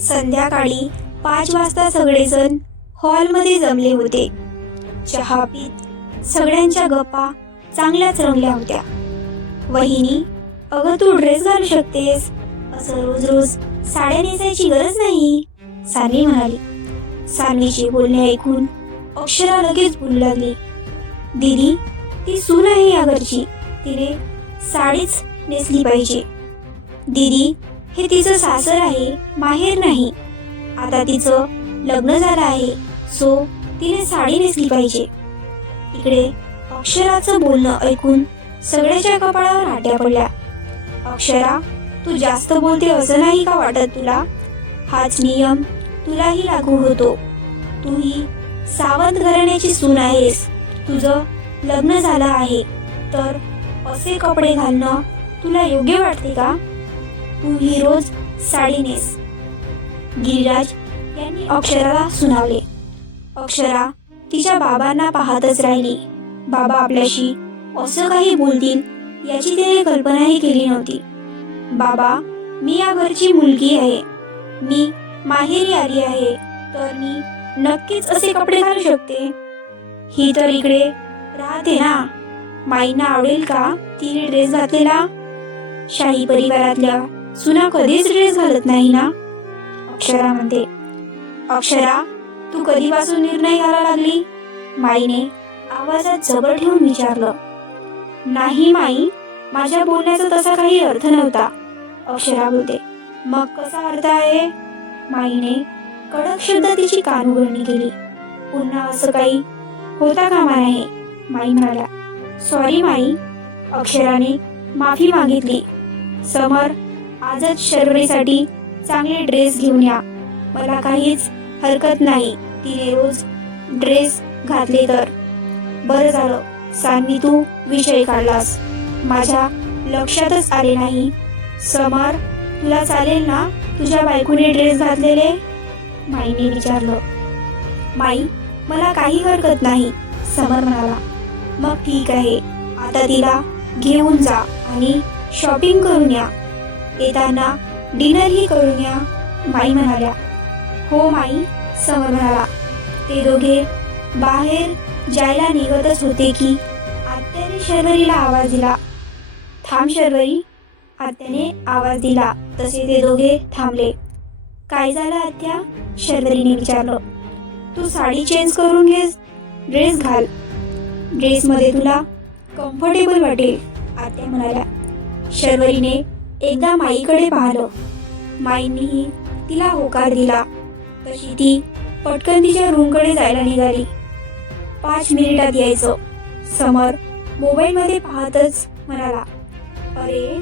संध्याकाळी पाच वाजता सगळेजण हॉलमध्ये जमले होते. चहा पीत सगळ्यांच्या गप्पा चांगल्याच रंगल्या होत्या. वहिनी अगं तू ड्रेस घालू शकतेस. असं रोज रोज साड्या नेसायची गरज नाही सानवी म्हणाली. सानवीचे बोलणे ऐकून अक्षरा लगेच बोलू लागली. दिदी ती सून आहे या घरची. तिने साडीच नेसली पाहिजे. दिदी हे तिचं सासर आहे माहेर नाही. आता तिचं लग्न झालं आहे सो तिने साडी नेसली पाहिजे. इकडे अक्षराचं बोलणं ऐकून सगळ्याच्या कपाळावर आट्या पडल्या. अक्षरा तू जास्त बोलते असं नाही का वाटत तुला? हाच नियम तुलाही लागू होतो. तू ही सावंत घराण्याची सून आहेस. तुझं लग्न झालं आहे. तर असे कपडे घालणं तुला योग्य वाटते का? तू ही रोज साडी नेस गिरिराज यांनी अक्षराला सुनावले. अक्षरा तिच्या बाबांना पाहतच राहिली. बाबा आपल्याशी असं काही बोलतील याची तिने कल्पनाही केली नव्हती. बाबा मी या घरची मुलगी आहे. मी माहेरी आली आहे. तर मी नक्कीच असे कपडे घालू शकते? ही तर इकडे राहते ना. माईंना आवडेल का तिने ड्रेस घातलेला? शाही परिवारातल्या सुना कधीच ड्रेस घालत नाही ना? अक्षरा म्हणते अक्षरा तू कधीपासून निर्णय घ्यायला लागली? माईने आवाजात जबर ठेवून विचारलं नाही माई माझ्या बोलण्याचा तसा काही अर्थ नव्हता. अक्षरा बोलते मग कसा अर्थ आहे? माईने कडक शब्द तिची कानउघडणी केली पुन्हा असं काही होता कामा नये. माई म्हणाल्या सॉरी माई. अक्षराने माफी मागितली समर आजच शर्वरीसाठी चांगले ड्रेस घेऊन या. मला काहीच हरकत नाही. तिने रोज ड्रेस घातले तर. बरं झालं. सान्वी तू विषय काढलास. माझ्या लक्षातच आले नाही. समर तुला चालेल ना तुझ्या बायकोने ड्रेस घातलेले? माईने विचारलं. माई मला काही हरकत नाही समर म्हणाला. मग ठीक आहे. आता तिला घेऊन जा आणि शॉपिंग करून या. येताना डिनरही करून या माई म्हणाल्या. हो माई समर म्हणाला. ते दोघे बाहेर जायला निघतच होते की आत्याने शर्वरीला आवाज दिला. थांब शर्वरी. आत्याने आवाज दिला. तसे ते दोघे थांबले. काय झालं आत्या? शर्वरीने विचारलं. तू साडी चेंज करून घे ड्रेस घाल. ड्रेसमध्ये तुला कम्फर्टेबल वाटेल. आत्या म्हणाल्या. शर्वरीने एकदा माईकडे पाहिलं. माईंनीही तिला होकार दिला. तशी ती पटकन तिच्या रूमकडे जायला निघाली. पाच मिनिटात यायचं. समर मोबाईलमध्ये पाहतच म्हणाला अरे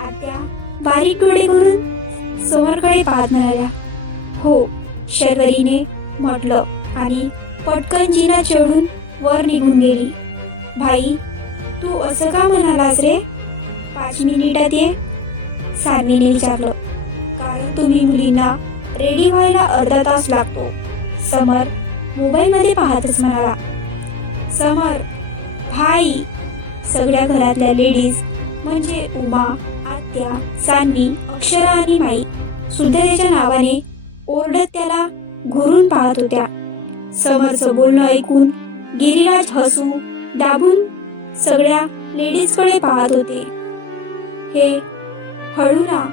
आत्या बारीक डोळे करून समरकडे पाहत म्हणाल्या. हो शर्वरीने म्हटलं आणि पटकन जिना चढून वर निघून गेली. भाई तू असं का म्हणालास रे? पाच मिनिटात ये. सान्वीने विचारलं कारण तुम्ही मुलींना रेडी व्हायला अर्धा तास लागतो. समर मोबाईलमध्ये पाहतच म्हणाला समर भाई सगळ्या घरातल्या लेडीज म्हणजे उमा आत्या सान्वी अक्षरा आणि माई सुद्धा त्याच्या नावाने ओरडत त्याला घुरून पाहत होत्या. समरचं बोलणं ऐकून गिरिराज हसू दाबून सगळ्या लेडीजकडे पाहत होते. हे हळू ना.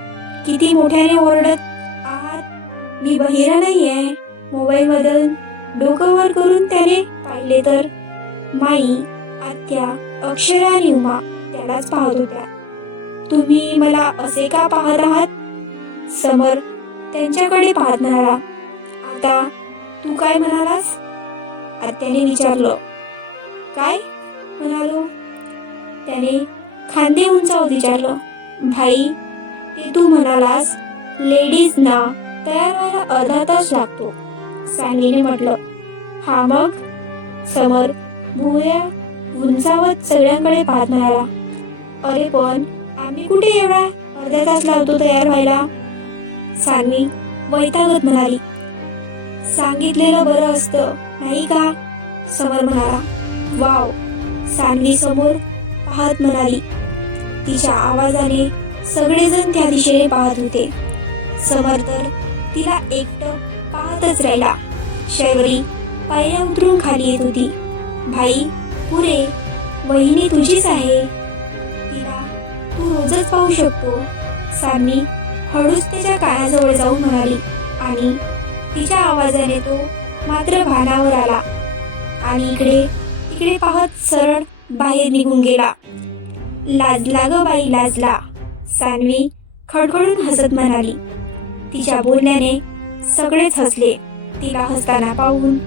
किती मोठ्याने ओरडत आहात मी बहिरा नाही आहे मोबाईल बदल डोकं वर करून त्याने पाहिले तर माई आत्या अक्षरा आणि उमा त्यालाच पाहत होत्या. तुम्ही मला असे का पाहत आहात? समर त्यांच्याकडे पाहत म्हणाला आता तू काय म्हणालास? आत्याने विचारलं. काय? म्हणालो. त्याने खांदे उंचावत विचारलं. भाई ते तू म्हणालास लेडीजना तयार व्हायला अर्धा तास लागतो. सानीने म्हटलं हा मग? समर भुवया उंचावत सगळ्यांकडे पाहत म्हणाला अरे पण आम्ही कुठे एवढा अर्धा तास लावतो तयार व्हायला? सान्वी वैतागत म्हणाली सांगितलेलं बरं असतं नाही का? समर म्हणाला वाव. सान्वी समोर पाहत म्हणाली तिच्या आवाजाने सगळेजण त्या दिशेने पाहत होते. समर तर तिला एकटं पाहतच राहिला. शैवरी पायऱ्या उतरून खाली येत होती. भाई पुरे वहिनी तुझीच आहे. तिला तू रोजच पाहू शकतो सान्वी हळूच त्याच्या काळाजवळ जाऊन म्हणाली आणि तिच्या आवाजाने तो मात्र भानावर आला आणि इकडे तिकडे पाहत सरळ बाहेर निघून गेला. लाजला ग बाई लाजला. सान्वी खडखडून हसत म्हणाली. तिच्या बोलण्याने सगळेच हसले. तिला हसताना पाहून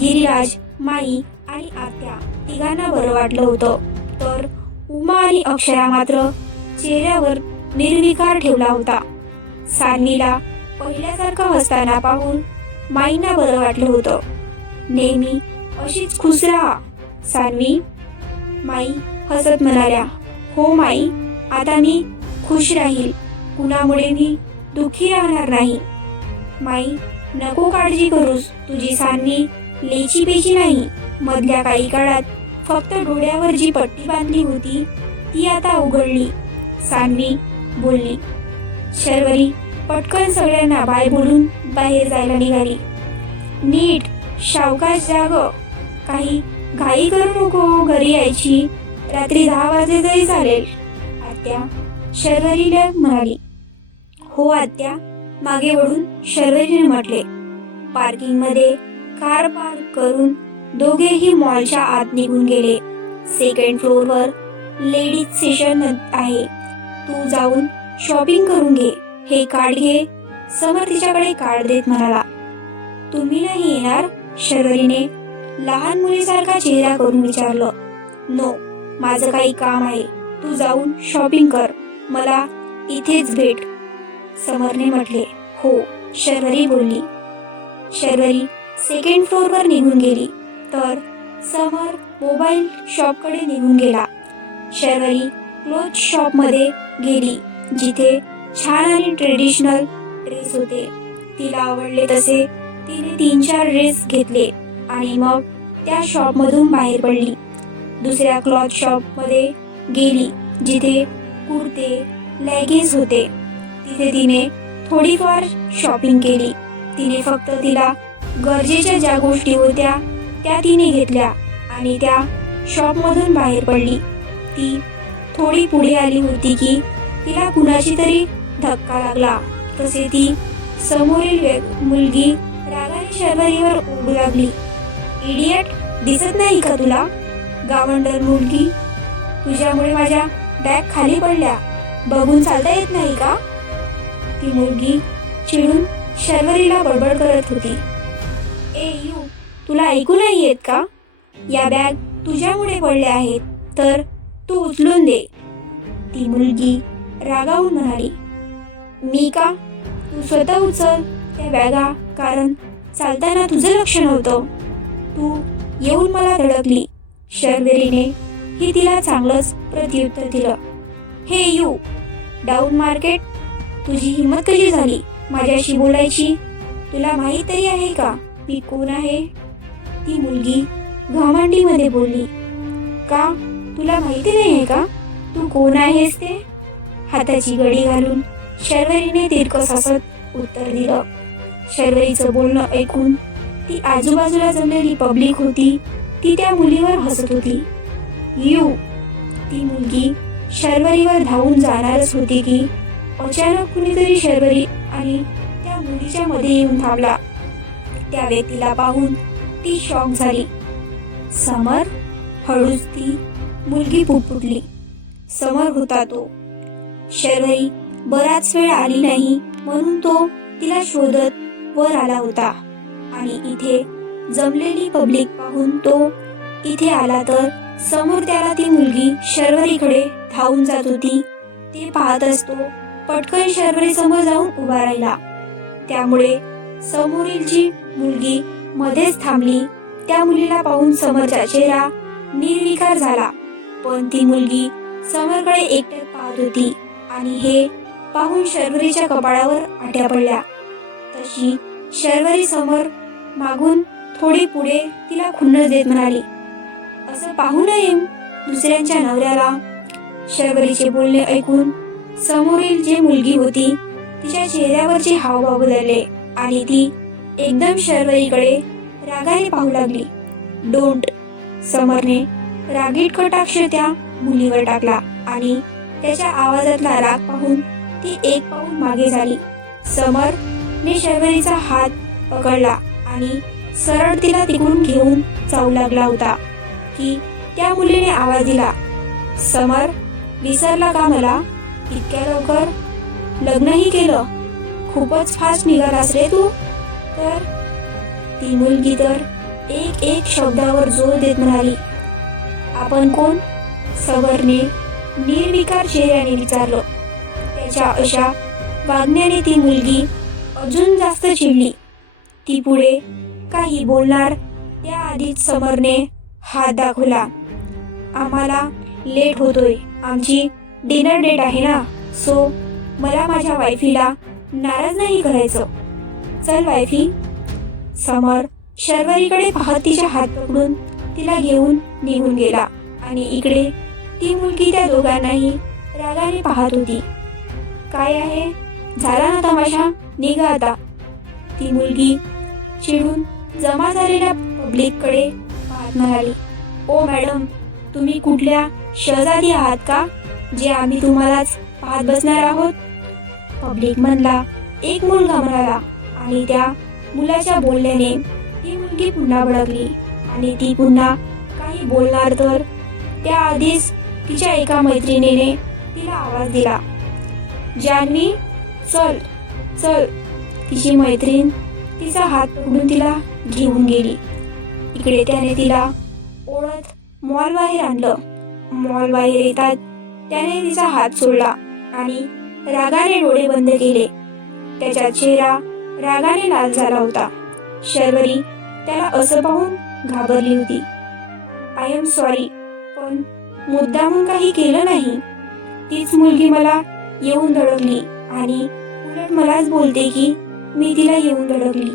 गिरिराज माई आणि आत्या तिघांना बरं वाटलं होतं. तर उमा आणि अक्षरा मात्र चेहऱ्यावर निर्विकार ठेवला होता. सान्वीला पहिल्यासारखं हसताना पाहून माईंना बरं वाटलं होतं. नेहमी अशीच खुश राहा सान्वी माई हसत म्हणाल्या. हो माई आता मी खुश राहील. कुणामुळे मी दुःखी राहणार नाही. माई नको काळजी करूस. तुझी सान्वी लेची पेची नाही. मधल्या काही काळात फक्त डोळ्यावर जी पट्टी बांधली होती ती आता उघडली. सान्वी बोलली शर्वरी पटकन सगळ्यांना बाय बोलून बाहेर जायला निघाली. नीट सावकाश जाग. काही घाई करू नको घरी यायची. रात्री दहा वाजे तरी चालेल. आत्या शर्वरीला म्हणाली. हो आत्या मागे वळून शर्वरीने म्हटले. पार्किंगमध्ये कार पार्क करून दोघेही मॉलच्या आत निघून गेले. सेकंड फ्लोअरवर लेडीज सेशन आहे. तू जाऊन शॉपिंग करून घे. हे कार्ड घे. समर तिच्याकडे कार्ड देत म्हणाला. तुम्ही नाही येणार? शर्वरीने लहान मुलीसारखा चेहरा करून विचारलं. नो माझं काही काम आहे. तू जाऊन शॉपिंग कर. मला इथेच भेट. समरने म्हटले हो शर्वरी बोलली. शर्वरी सेकंड फ्लोअरवर निघून गेली. तर समर मोबाईल शॉपकडे निघून गेला. शर्वरी क्लोथ शॉपमध्ये गेली जिथे छान आणि ट्रेडिशनल ड्रेस होते. तिला आवडले तसे तिने तीन चार ड्रेस घेतले आणि मग त्या शॉपमधून बाहेर पडली. दुसऱ्या क्लॉथ शॉपमध्ये गेली जिथे कुर्ते लेगिन्स होते. तिथे तिने थोडीफार शॉपिंग केली. तिने फक्त तिला गरजेच्या ज्या गोष्टी होत्या त्या तिने घेतल्या आणि त्या शॉपमधून बाहेर पडली. ती थोडी पुढे आली होती की तिला कुणाची तरी धक्का लागला. तसे ती समोरील मुलगी रागाने शर्वरीवर ओढू लागली. इडियट दिसत नाही का तुला? गावंडर मुलगी तुझ्यामुळे माझ्या बॅग खाली पडल्या. बघून चालता येत नाही का? ती मुलगी चिडून शर्वरीला बडबड करत होती. ए यू तुला ऐकू नाही येत का? या बॅग तुझ्यामुळे पडल्या आहेत तर तू उचलून दे. ती मुलगी रागावून म्हणाली. मी का? तू स्वतः उचल त्या बॅगा कारण चालताना तुझं लक्ष नव्हतं. तू येऊन मला धडकली. शर्वरीने ही तिला चांगलंच प्रत्युत्तर दिलं. हे यू डाऊन मार्केट तुझी हिंमत कशी झाली? माझ्याशी बोलायची? तुला माहीत तरी आहे का? मी कोण आहे? ती मुलगी घामांडीमध्ये बोलली. का? तुला माहिती नाही आहे का? तू कोण आहेस ते? हाताची गडी घालून शर्वरीने तिरकस हसत उत्तर दिलं. शर्वरीचं बोलणं ऐकून ती आजूबाजूला जमलेली पब्लिक होती. ती त्या मुलीवर हसत होती. यू ती मुलगी शर्वरीवर धावून जाणारच होती की अचानक कुणीतरी शर्वरी आणि त्या मुलीच्या मध्ये येऊन थांबला. त्या व्यक्तीला पाहून ती शॉक झाली. समर? हळूच ती मुलगी पुटपुटली. समर होता तो. शर्वरी बराच वेळ आली नाही म्हणून तो तिला शोधत वर आला होता. आणि इथे जमलेली पब्लिक पाहून तो इथे आला तर समोर त्याला ती मुलगी शर्वरीकडे धावून जात होती. ते पाहत असतो पटकन शर्वरी समोर जाऊन उभा राहिला. त्यामुळे समोरील जी मुलगी मध्येच थांबली. त्या मुलीला पाहून समोरचा चेहरा निर्विकार झाला. पण ती मुलगी समोरकडे एकटक पाहत होती आणि हे पाहून शर्वरीच्या कपाळावर आट्या पडल्या. तशी शर्वरी समोर मागून थोडी पुढे तिला खुन्नस देत म्हणाली असं पाहू नये. दुसऱ्यांच्या नवऱ्याला शर्वरीचे बोलणे ऐकून समोरील जे मुलगी होती तिच्या चेहऱ्यावरचे हावभाव बदलले आणि ती एकदम शर्वरीकडे रागाने पाहू लागली. डोंट समरने रागीट कटाक्ष त्या मुलीवर टाकला आणि त्याच्या आवाजातला राग पाहून ती एक पाऊल मागे झाली. समरने शर्वरीचा हात पकडला आणि सरळ तिला तिकडून घेऊन जाऊ लागला होता. की त्या मुलीने आवाज दिला समर विसरला का मला? इतक्या लवकर? लग्नही केलं. खूपच फास्ट निघालास रे तू. तर ती मुलगी तर एक एक शब्दावर जोर देत म्हणाली आपण कोण? सवरने निर्विकार चेहऱ्याने विचारलं. त्याच्या अशा वागण्याने ती मुलगी अजून जास्त चिडली. ती पुढे काही बोलणार त्याआधीच समरने हात दाखवला. आम्हाला लेट होतोय. आमची डिनर डेट आहे ना? सो मला माझ्या वायफीला नाराज नाही करायचं. चल वायफी समर शर्वरीकडे पाहत तिच्या हात पकडून तिला घेऊन निघून गेला. आणि इकडे ती मुलगी त्या दोघांनाही रागाने पाहत होती. काय आहे? झाला ना तमाशा? निघा आता. ती मुलगी चिडून जमा झालेल्या पब्लिककडे पाहत म्हणाली ओ मॅडम तुम्ही कुठल्या शहजादी आहात का जे आम्ही तुम्हालाच पाहत बसणार आहोत? पब्लिक म्हणला एक मुलगा म्हणाला आणि त्या मुलाच्या बोलण्याने ती मुलगी पुन्हा भडकली आणि ती पुन्हा काही बोलणार तर त्याआधीच तिच्या एका मैत्रिणीने तिला आवाज दिला. ज्यांनी चल चल. तिची मैत्रीण तिचा हात पकडून तिला घेऊन गेली. इकडे त्याने तिला ओढत मॉल बाहेर आणलं. मॉल बाहेर येतात त्याने तिचा हात सोडला आणि रागाने डोळे बंद केले. त्याचा चेहरा रागाने लाल झाला होता. शर्वरी त्याला असं पाहून घाबरली होती. आय एम सॉरी पण मुद्दामून काही केलं नाही. तीच मुलगी मला येऊन धडकली आणि उलट मलाच बोलते की मी तिला येऊन धडकली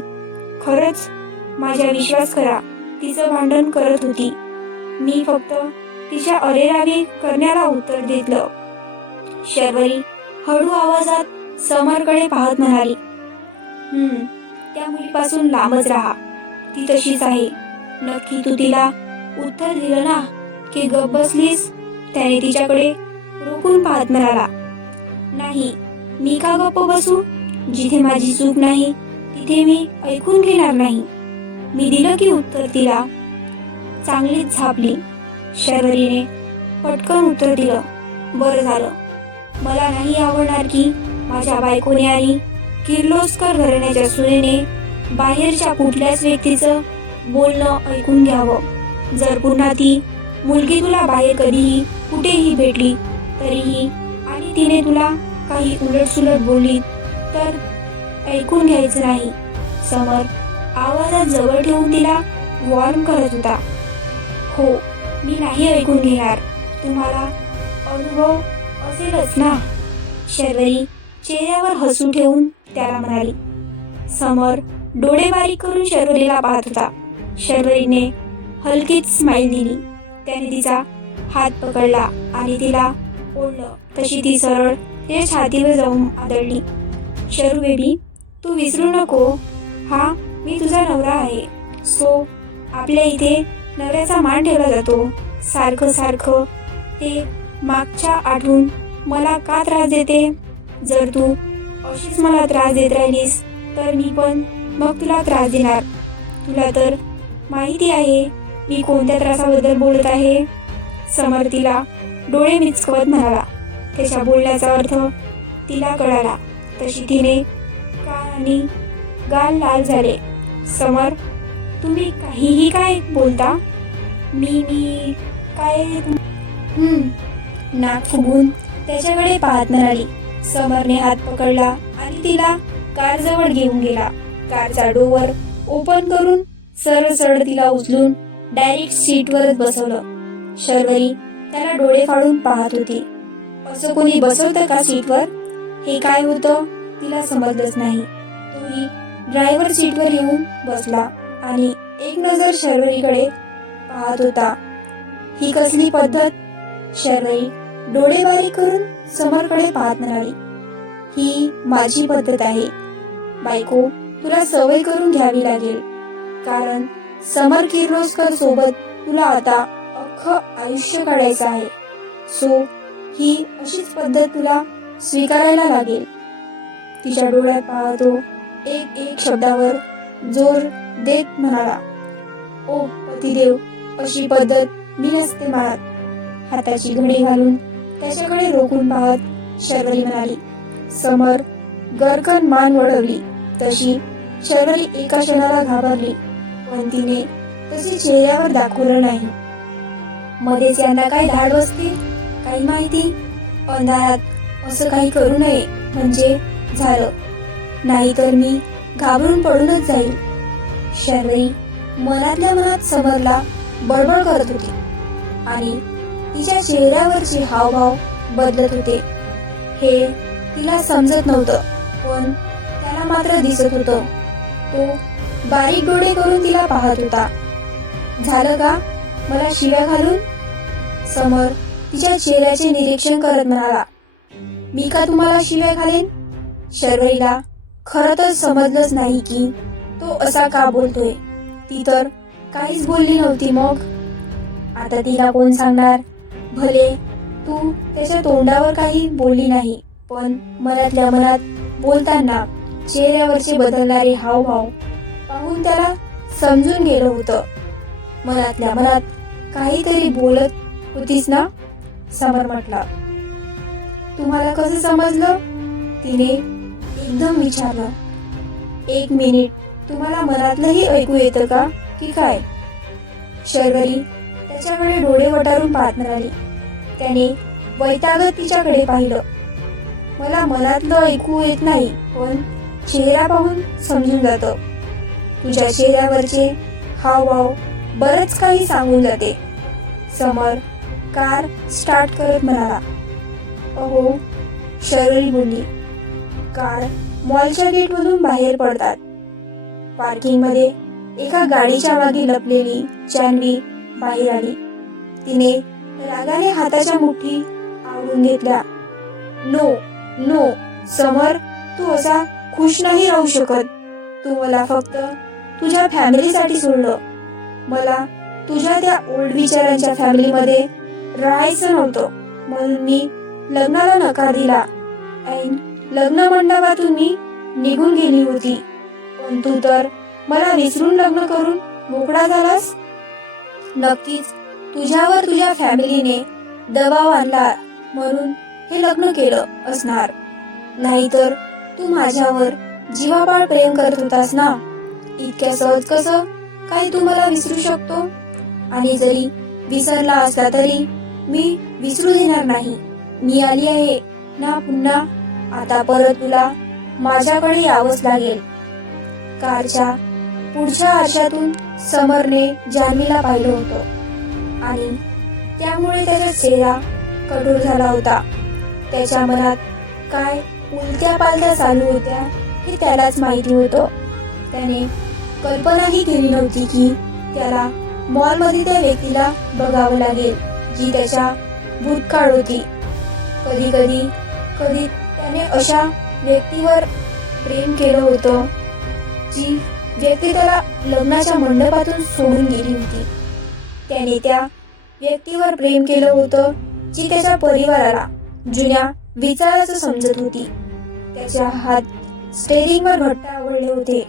खरंच माझ्या विश्वास करा. तिचं भांडण करत होती. मी फक्त तिच्या अरेरावी करण्याला उत्तर देतलं. शर्वरी हळू आवाजात समरकडे पाहत म्हणाली हम्म त्या मुलीपासून लांबच राहा. ती तशीच आहे. नक्की तू तिला उत्तर दिलं ना की गप बसलीस? त्याने तिच्याकडे रोखून पाहत म्हणाला नाही मी का गप्प बसू? जिथे माझी चूक नाही तिथे मी ऐकून घेणार नाही. मी दिलं की उत्तर तिला. चांगलीच झापली. शर्वरीने पटकन उत्तर दिलं. बरं झालं. मला नाही आवडणार की माझ्या बायकोने आणि किर्लोस्कर घराण्याच्या सुनेने बाहेरच्या कुठल्याच व्यक्तीचं बोलणं ऐकून घ्यावं. जर पुन्हा ती मुलगी तुला बाहेर कधीही कुठेही भेटली तरीही आणि तिने तुला काही उलटसुलट बोलली तर ऐकून घ्यायचं नाही. समर आवाजात जवळ ठेवून तिला वॉर्म करत होता. हो मी नाही ऐकून घेणार. तुम्हाला अनुभव असेलच ना? शर्वरी चेहऱ्यावर हसू ठेवून त्याला म्हणाली. समर डोळे बारीक करून शर्वरीला पाहत होता. शर्वरीने हलकीच स्माईल दिली. त्याने तिचा हात पकडला आणि तिला ओढलं. तशी ती सरळ ते छातीवर जाऊन आदळली. शरू बेबी तू विसरू नको. हा मी तुझा नवरा आहे. सो आपल्या इथे नवऱ्याचा मान ठेवला जातो. सारखं सारखं. ते मागच्या आठवून मला का त्रास देते? जर तू अशीच मला त्रास देत राहिलीस तर मी पण मग तुला त्रास देणार. तुला तर माहिती आहे मी कोणत्या त्रासाबद्दल बोलत आहे? समर तिला डोळे मिचकवत म्हणाला. त्याच्या बोलण्याचा अर्थ तिला कळाला. तशी तिने कान आणि गाल लाल झाले. समर तुम्ही काहीही काय बोलता? मी मी काय? नाक फुगून त्याच्याकडे पाहत म्हणाली समरने हात पकडला आणि तिला कार जवळ घेऊन गेला. कारचा डोवर ओपन करून सरळ सरळ तिला उचलून डायरेक्ट सीटवरच बसवलं. शर्वरी त्याला डोळे फाडून पाहत होती. असं कोणी बसवतं का सीटवर हे काय होतं तिला समजलंच नाही. तुम्ही ड्रायव्हर सीटवर येऊन बसला आणि एक नजर शर्वरीकडे पाहत होता. ही कसली पद्धत? शर्वरी डोळे बारीक करून समरकडे पाहत म्हणाली ही माझी पद्धत आहे. बायको तुला सवय करून घ्यावी लागेल. कारण समर किर्लोस्कर सोबत तुला आता अख्खं आयुष्य काढायचं आहे. सो ही अशीच पद्धत तुला स्वीकारायला लागेल. तिच्या डोळ्यात पाहतो एक एक शब्दावर जोर देत म्हणाला. ओ पतिदेव अशी पद्धत मी नसते मारत. हाताची घडी घालून त्याच्याकडे रोखून पाहत शर्वरी म्हणाली समर गरकन मान वळवली. तशी शर्वरी एका क्षणाला घाबरली पण तिने तसे चेहऱ्यावर दाखवलं नाही. मध्येच यांना काय धाड बसते काही माहिती? अंधारात असं काही करू नये म्हणजे झालं. नाहीतर मी घाबरून पडूनच जाईल शर्वरी मनातल्या मनात समरला बडबड करत होती आणि तिच्या चेहऱ्यावरचे हावभाव बदलत होते. हे तिला समजत नव्हतं पण त्याला मात्र दिसत होतं. तो बारीक डोळे करून तिला पाहत होता. झालं का? मला शिव्या घालून? समर तिच्या चेहऱ्याचे निरीक्षण करत म्हणाला. मी का तुम्हाला शिव्या घालेन? शर्वरीला खरं तर समजलंच नाही की तो असा का बोलतोय. ती तर काहीच बोलली नव्हती मग. आता तिला कोण सांगणार? भले तू त्याच्या तोंडावर काही बोलली नाही पण मनातल्या मनात बोलताना चेहऱ्यावरचे बदलणारे हावभाव पाहून त्याला समजून गेलं होतं. मनातल्या मनात काहीतरी बोलत होतीस ना? समर म्हटला. तुम्हाला कसं समजलं? तिने एकदम विचारलं. एक मिनिट तुम्हाला मनातलंही ऐकू येतं का? की काय? शर्वरी त्याच्याकडे डोळे वटारून पाहत म्हणाली. त्याने वैतागत तिच्याकडे पाहिलं. मला मनातलं ऐकू येत नाही पण चेहरा पाहून समजून जातं. तुझ्या चेहऱ्यावरचे हावभाव बरंच काही सांगून जाते. समर कार स्टार्ट करत म्हणाला. अहो शर्वरी बोलली कार मॉलच्या गेटमधून बाहेर पडतात. पार्किंगमध्ये एका गाडीच्या मागे लपलेली जान्हवी बाहेर आली. तिने रागाने हाताच्या मुठी आवडून घेतल्या. नो नो समर तू असा खुश नाही राहू शकत. तू मला फक्त तुझ्या फॅमिलीसाठी सोडलं. मला तुझ्या त्या ओल्ड विचारांच्या फॅमिलीमध्ये राहायचं नव्हतं. म्हणून मी लग्नाला नकार दिला. अँड लग्न मंडपातून मी निघून गेली होती. पण तू तर मला विसरून लग्न करून मोकळा झालास. नक्कीच तुझ्यावर तुझ्या फॅमिलीने दबाव आणला म्हणून हे लग्न केलं असणार. नाहीतर तू माझ्यावर जीवापाड प्रेम करत होतास ना? इतक्या सहज कसं काय तू मला विसरू शकतो? आणि जरी विसरला असला तरी मी विसरू देणार नाही. मी आली आहे ना पुन्हा आता परत तुला माझ्याकडे यावंच लागेल. कारच्या पुढच्या आरशातून समरने जान्हवीला पाहिलं होतं. आणि त्यामुळे त्याचा चेहरा कठोर झाला होता. त्याच्या मनात काय उलट्या पालट्या चालू होत्या हे त्यालाच माहिती होतं. त्याने कल्पनाही केली नव्हती की त्याला मॉलमध्ये त्या व्यक्तीला बघावं लागेल जी त्याच्या भूतकाळ होती. कधी कधी कधी त्याने अशा व्यक्तीवर प्रेम केलं होतं जी व्यक्ती त्याला लग्नाच्या मंडपातून सोडून गेली होती. त्याने त्या व्यक्तीवर प्रेम केलं होतं जी त्याच्या परिवाराला जुन्या विचाराचं समजत होती. त्याच्या हात स्टेरिंगवर घट्ट आवडले होते.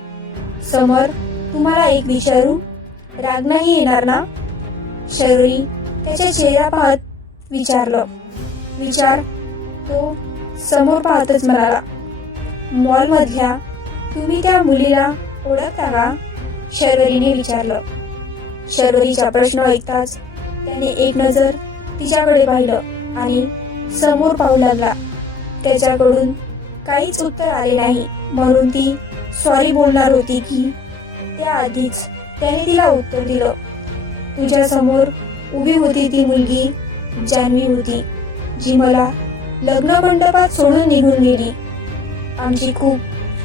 समर तुम्हाला एक विचारू? राग नाही येणार ना? शरी त्याच्या चेहरा पाहत विचारलं. विचार तो समोर पाहतच म्हणाला मॉलमधल्या तुम्ही त्या मुलीला ओळखता का? शर्वरीने विचारलं. शर्वरीचा प्रश्न ऐकताच त्याने एक नजर तिच्याकडे पाहिलं आणि समोर पाहू लागला. त्याच्याकडून काहीच उत्तर आले नाही. म्हणून ती सॉरी बोलणार होती की त्याआधीच त्याने तिला उत्तर दिलं. तुझ्यासमोर उभी होती ती मुलगी जान्हवी होती जी मला लग्न मंडपात सोडून निघून गेली. आमची खूप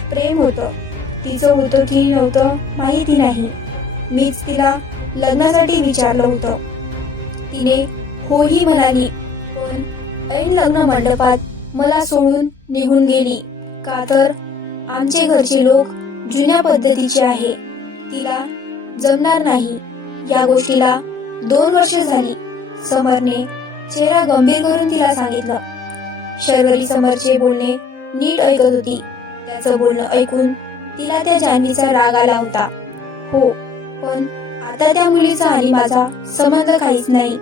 प्रेम होतं. तिचं होतं की नव्हतं माहिती नाही. मीच तिला लग्नासाठी विचारलं होतं. तिने होही म्हणाली पण ऐन लग्न मंडपात मला सोडून निघून गेली. का तर आमचे घरचे लोक जुन्या पद्धतीचे आहे. तिला जमणार नाही. या गोष्टीला दोन वर्ष झाली. समरने चेहरा गंभीर करून तिला सांगितलं शर्वरी समरचे बोलणे नीट ऐकत होती. त्याचं बोलणं ऐकून तिला त्या जान्हवीचा राग आला होता. हो पण आता त्या मुलीचा आणि माझा संबंध काहीच नाही.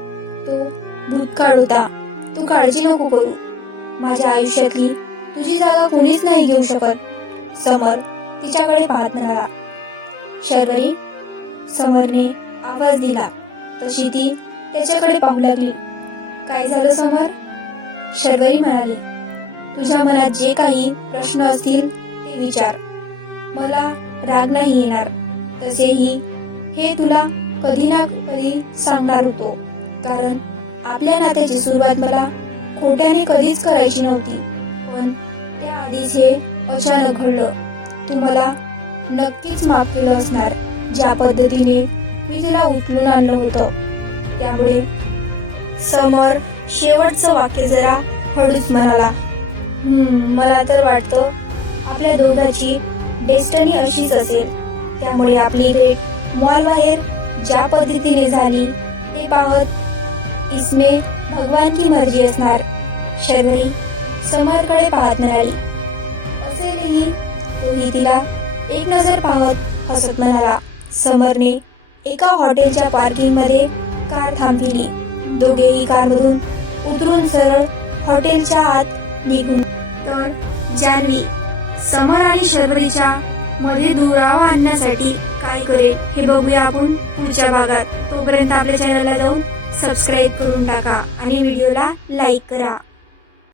तो भूतकाळ होता. तू काळजी नको करू. माझ्या आयुष्यातली तुझी जागा कोणीच नाही घेऊ शकत. समर तिच्याकडे पाहत म्हणाला शर्वरी समरने आवाज दिला. तशी ती त्याच्याकडे पाहू लागली. काय झालं समर? शर्वरी म्हणाली तुझ्या मनात जे काही प्रश्न असतील ते विचार. मला राग नाही येणार. तसेही हे तुला कधी ना कधी सांगणार होतो. कारण आपल्या नात्याची सुरुवात मला खोट्याने कधीच करायची नव्हती. पण त्याआधीच हे अचानक घडलं. तू मला नक्कीच माफ केलं असणार. ज्या पद्धतीने मी तिला उचलून आणलं होतं. त्यामुळे समोर शेवटचं वाक्य जरा हळूच म्हणाला. "हम्म, मला तर वाटतं आपल्या दोघांची डेस्टनी अशीच असेल. त्यामुळे आपली भेट मॉल बाहेर ज्या पद्धतीने झाली ते पाहत इसमे भगवान की मर्जी असणार. शर्वरी समरकडे पाहत म्हणाली. असेलही तोही तिला एक नजर पाहत हसत म्हणाला. समरने एका हॉटेलच्या पार्किंगमध्ये कार थांबविली. दोघेही कारमधून उतरून सरळ हॉटेलच्या आत निघून. तर जान्हवी समर आणि शर्वरीच्या मध्ये दुरावा आणण्यासाठी काय करेल हे बघूया आपण पुढच्या भागात. तोपर्यंत आपल्या चॅनलला जाऊन सबस्क्राईब करून टाका आणि व्हिडिओला लाईक करा.